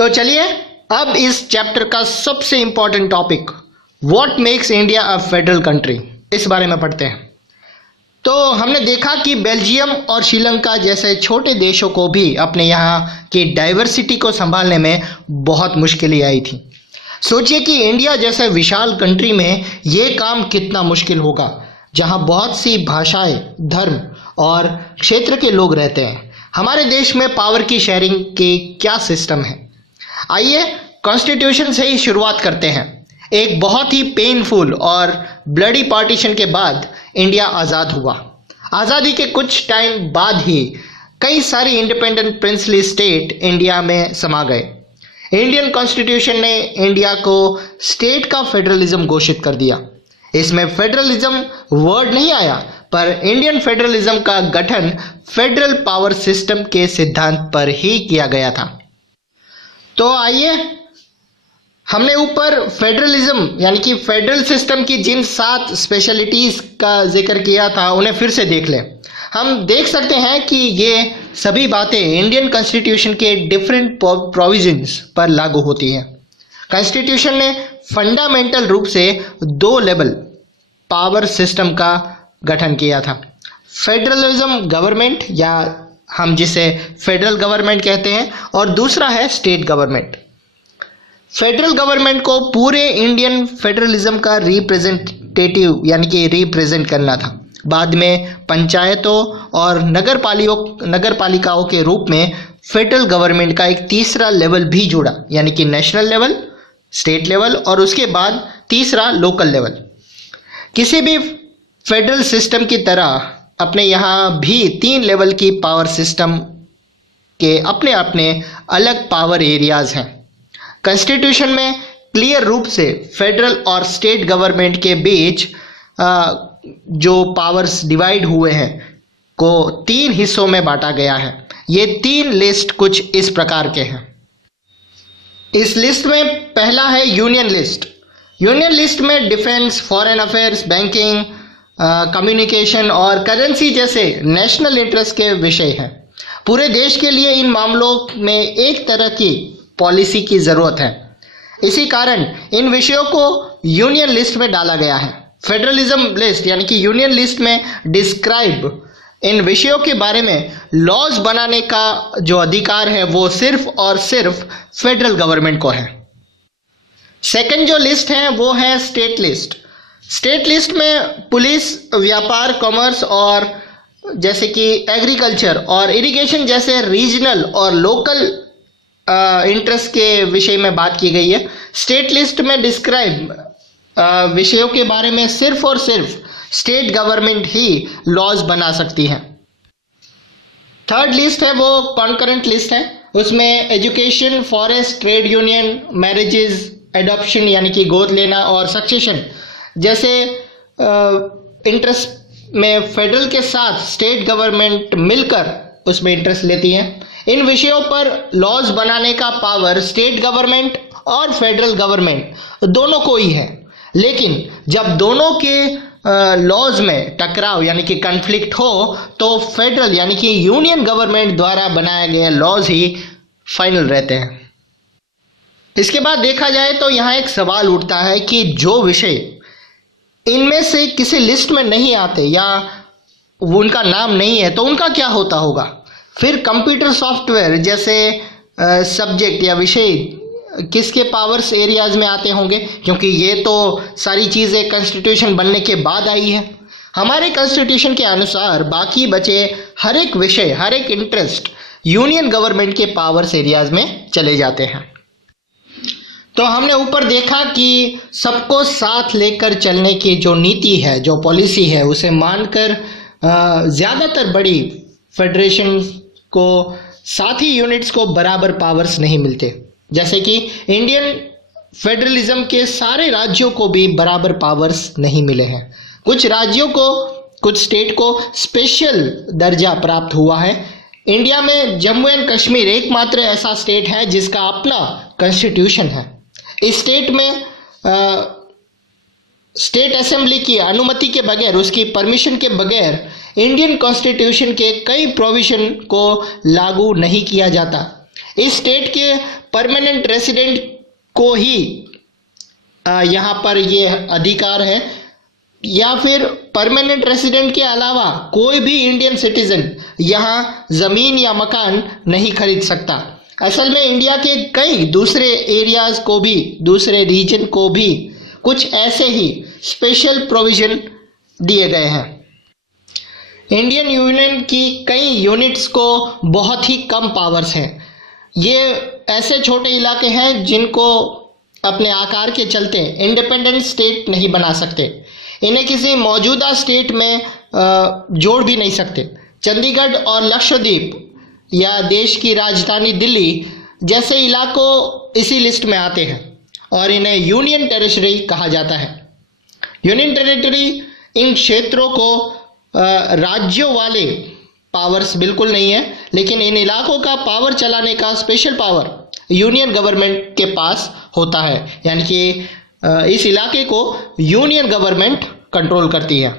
तो चलिए अब इस चैप्टर का सबसे important topic what makes India a federal country, इस बारे में पढ़ते हैं। तो हमने देखा कि बेल्जियम और श्रीलंका जैसे छोटे देशों को भी अपने यहाँ की डाइवर्सिटी को संभालने में बहुत मुश्किलें आई थी। सोचिए कि इंडिया जैसे विशाल कंट्री में ये काम कितना मुश्किल होगा, जहाँ बहुत सी भाषाएं, धर्म और क्षेत्र के लोग रहते हैं। हमारे देश में पावर की शेयरिंग के क्या सिस्टम है। आइए कॉन्स्टिट्यूशन से ही शुरुआत करते हैं। एक बहुत ही पेनफुल और ब्लडी पार्टीशन के बाद इंडिया आज़ाद हुआ। आज़ादी के कुछ टाइम बाद ही कई सारी इंडिपेंडेंट प्रिंसली स्टेट इंडिया में समा गए। इंडियन कॉन्स्टिट्यूशन ने इंडिया को स्टेट का फेडरलिज्म घोषित कर दिया। इसमें फेडरलिज्म वर्ड नहीं आया, पर इंडियन फेडरलिज्म का गठन फेडरल पावर सिस्टम के सिद्धांत पर ही किया गया था। तो आइए हमने ऊपर फेडरलिज्म यानी कि फेडरल सिस्टम की जिन 7 स्पेशलिटीज़ का जिक्र किया था उन्हें फिर से देख लें। हम देख सकते हैं कि ये सभी बातें इंडियन कॉन्स्टिट्यूशन के डिफरेंट प्रोविजंस पर लागू होती हैं। कॉन्स्टिट्यूशन ने फंडामेंटल रूप से 2 लेवल पावर सिस्टम का गठन किया था। फेडरलिज्म गवर्नमेंट, या हम जिसे फेडरल गवर्नमेंट कहते हैं, और दूसरा है स्टेट गवर्नमेंट। फेडरल गवर्नमेंट को पूरे इंडियन फेडरलिज्म का रिप्रेजेंटेटिव यानी कि रिप्रेजेंट करना था। बाद में पंचायतों और नगरपालिकाओं के रूप में फेडरल गवर्नमेंट का एक तीसरा लेवल भी जुड़ा, यानी कि नेशनल लेवल, स्टेट लेवल और उसके बाद तीसरा लोकल लेवल। किसी भी फेडरल सिस्टम की तरह अपने यहाँ भी 3 लेवल की पावर सिस्टम के अपने अपने अलग पावर एरियाज हैं। कॉन्स्टिट्यूशन में क्लियर रूप से फेडरल और स्टेट गवर्नमेंट के बीच जो पावर्स डिवाइड हुए हैं को 3 हिस्सों में बांटा गया है। ये 3 लिस्ट कुछ इस प्रकार के हैं। इस लिस्ट में पहला है यूनियन लिस्ट। यूनियन लिस्ट में defence, foreign affairs, banking, communication और करेंसी जैसे नेशनल इंटरेस्ट के विषय हैं। पूरे देश के लिए इन मामलों में एक तरह की पॉलिसी की ज़रूरत है। इसी कारण इन विषयों को यूनियन लिस्ट में डाला गया है। फेडरलिज्म लिस्ट यानी कि यूनियन लिस्ट में डिस्क्राइब इन विषयों के बारे में लॉज बनाने का जो अधिकार है वो सिर्फ और सिर्फ फेडरल गवर्नमेंट को है। सेकंड जो लिस्ट है वो है स्टेट लिस्ट। स्टेट लिस्ट में पुलिस, व्यापार, कॉमर्स और जैसे कि एग्रीकल्चर और इरिगेशन जैसे रीजनल और लोकल इंटरेस्ट के विषय में बात की गई है। स्टेट लिस्ट में डिस्क्राइब विषयों के बारे में सिर्फ और सिर्फ स्टेट गवर्नमेंट ही लॉज बना सकती है। थर्ड लिस्ट है वो कॉन्करेंट लिस्ट है। उसमें education, forest, trade union, marriages, adoption यानी कि गोद लेना और सक्सेशन जैसे इंटरेस्ट में फेडरल के साथ स्टेट गवर्नमेंट मिलकर उसमें इंटरेस्ट लेती है। इन विषयों पर लॉज बनाने का पावर स्टेट गवर्नमेंट और फेडरल गवर्नमेंट दोनों को ही है। लेकिन जब दोनों के लॉज में टकराव यानी कि कन्फ्लिक्ट हो तो फेडरल यानी कि यूनियन गवर्नमेंट द्वारा बनाए गए लॉज ही फाइनल रहते हैं। इसके बाद देखा जाए तो यहाँ एक सवाल उठता है कि जो विषय इनमें से किसी लिस्ट में नहीं आते या उनका नाम नहीं है तो उनका क्या होता होगा। फिर कंप्यूटर सॉफ्टवेयर जैसे सब्जेक्ट या विषय किसके पावर्स एरियाज में आते होंगे, क्योंकि ये तो सारी चीज़ें कॉन्स्टिट्यूशन बनने के बाद आई है। हमारे कॉन्स्टिट्यूशन के अनुसार बाकी बचे हर एक विषय, हर एक इंटरेस्ट यूनियन गवर्नमेंट के पावर्स एरियाज में चले जाते हैं। तो हमने ऊपर देखा कि सबको साथ लेकर चलने की जो नीति है, जो पॉलिसी है, उसे मानकर ज़्यादातर बड़ी फेडरेशन को साथ ही यूनिट्स को बराबर पावर्स नहीं मिलते। जैसे कि इंडियन फेडरलिज्म के सारे राज्यों को भी बराबर पावर्स नहीं मिले हैं। कुछ राज्यों को, कुछ स्टेट को स्पेशल दर्जा प्राप्त हुआ है। इंडिया में जम्मू एंड कश्मीर एकमात्र ऐसा स्टेट है जिसका अपना कॉन्स्टिट्यूशन है। इस स्टेट में स्टेट असेंबली की अनुमति के बगैर, उसकी परमिशन के बगैर इंडियन कॉन्स्टिट्यूशन के कई प्रोविजन को लागू नहीं किया जाता। इस स्टेट के परमानेंट रेसिडेंट को ही यहाँ पर ये अधिकार है, या फिर परमानेंट रेसिडेंट के अलावा कोई भी इंडियन सिटीजन यहाँ ज़मीन या मकान नहीं खरीद सकता। असल में इंडिया के कई दूसरे एरियाज को भी, दूसरे रीजन को भी कुछ ऐसे ही स्पेशल प्रोविज़न दिए गए हैं। इंडियन यूनियन की कई यूनिट्स को बहुत ही कम पावर्स हैं। ये ऐसे छोटे इलाके हैं जिनको अपने आकार के चलते इंडिपेंडेंट स्टेट नहीं बना सकते। इन्हें किसी मौजूदा स्टेट में जोड़ भी नहीं सकते। चंडीगढ़ और लक्षद्वीप या देश की राजधानी दिल्ली जैसे इलाकों इसी लिस्ट में आते हैं और इन्हें यूनियन टेरिटरी कहा जाता है। यूनियन टेरिटरी इन क्षेत्रों को राज्यों वाले पावर्स बिल्कुल नहीं है, लेकिन इन इलाकों का पावर चलाने का स्पेशल पावर यूनियन गवर्नमेंट के पास होता है, यानी कि इस इलाके को यूनियन गवर्नमेंट कंट्रोल करती है।